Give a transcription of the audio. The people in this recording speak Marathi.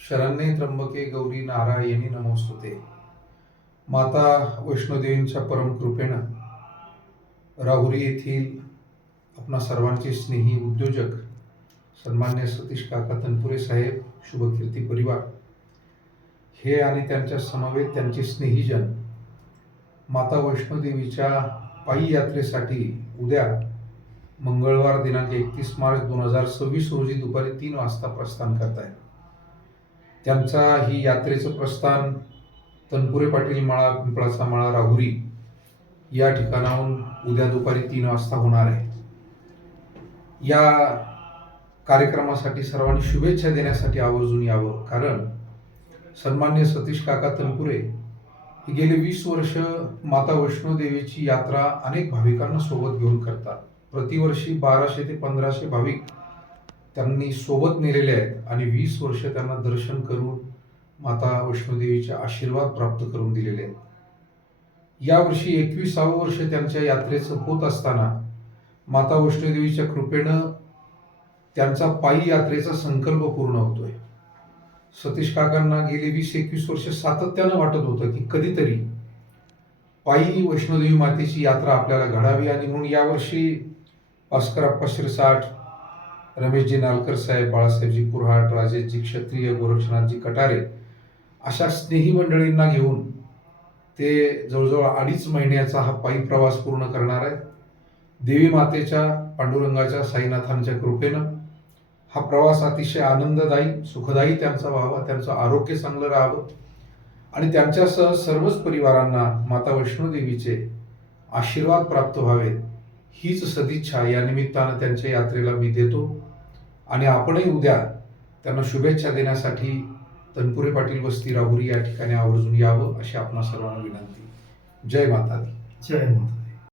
शरण्ये त्र्यंबके गौरी नारायणी नमोस्तुते. माता वैष्णोदेवींच्या परमकृपेनं राहुरी येथील आपणा सर्वांचे स्नेही उद्योजक सन्मान्य सतीश काका तनपुरे साहेब, शुभकीर्ती परिवार हे आणि त्यांच्या समवेत त्यांचे स्नेहीजन माता वैष्णोदेवीच्या पायी यात्रेसाठी उद्या मंगळवार दिनांक 31 मार्च 2026 रोजी दुपारी 3 वाजता प्रस्थान करत आहेत. त्यांचा ही यात्रेचं प्रस्थान तनपुरे पाटील माळा पिंपळाचा माळा राहुरी या ठिकाणाहून उद्या दुपारी 3 वाजता होणार आहे. या कार्यक्रमासाठी सर्वांनी शुभेच्छा देण्यासाठी आवर्जून यावं, कारण सन्मान्य सतीश काका तनपुरे हे गेले 20 वर्ष माता वैष्णोदेवीची यात्रा अनेक भाविकांना सोबत घेऊन करतात. प्रतिवर्षी 1200 ते 1500 भाविक त्यांनी सोबत नेलेले आहेत आणि 20 वर्ष त्यांना दर्शन करून माता वैष्णोदेवीचे आशीर्वाद प्राप्त करून दिलेले आहेत. यावर्षी 21वे वर्ष त्यांच्या यात्रेचं होत असताना माता वैष्णोदेवीच्या कृपेनं त्यांचा पायी यात्रेचा संकल्प पूर्ण होतोय. सतीश काकांना गेली 20-21 वर्ष सातत्यानं वाटत होतं की कधीतरी पायी वैष्णोदेवी मातेची यात्रा आपल्याला घडावी, आणि म्हणून यावर्षी भास्करप्पा शिरसाट, रमेशजी नालकर साहेब, बाळासाहेबजी कुऱ्हाड, राजेशजी क्षत्रिय, गोरक्षनाथजी कटारे अशा स्नेही मंडळींना घेऊन ते जवळजवळ 2.5 महिन्याचा हा पायी प्रवास पूर्ण करणार आहेत. देवी मातेच्या, पांडुरंगाच्या, साईनाथांच्या कृपेनं हा प्रवास अतिशय आनंददायी, सुखदायी त्यांचा व्हावा, त्यांचं आरोग्य चांगलं राहावं आणि त्यांच्यासह सर्वच परिवारांना माता वैष्णोदेवीचे आशीर्वाद प्राप्त व्हावेत, हीच सदिच्छा या निमित्तानं त्यांच्या यात्रेला मी देतो. आणि आपणही उद्या त्यांना शुभेच्छा देण्यासाठी तनपुरे पाटील वस्ती राहुरी या ठिकाणी आवर्जून यावं अशी आपणा सर्वांना विनंती. जय माता दी. जय माता.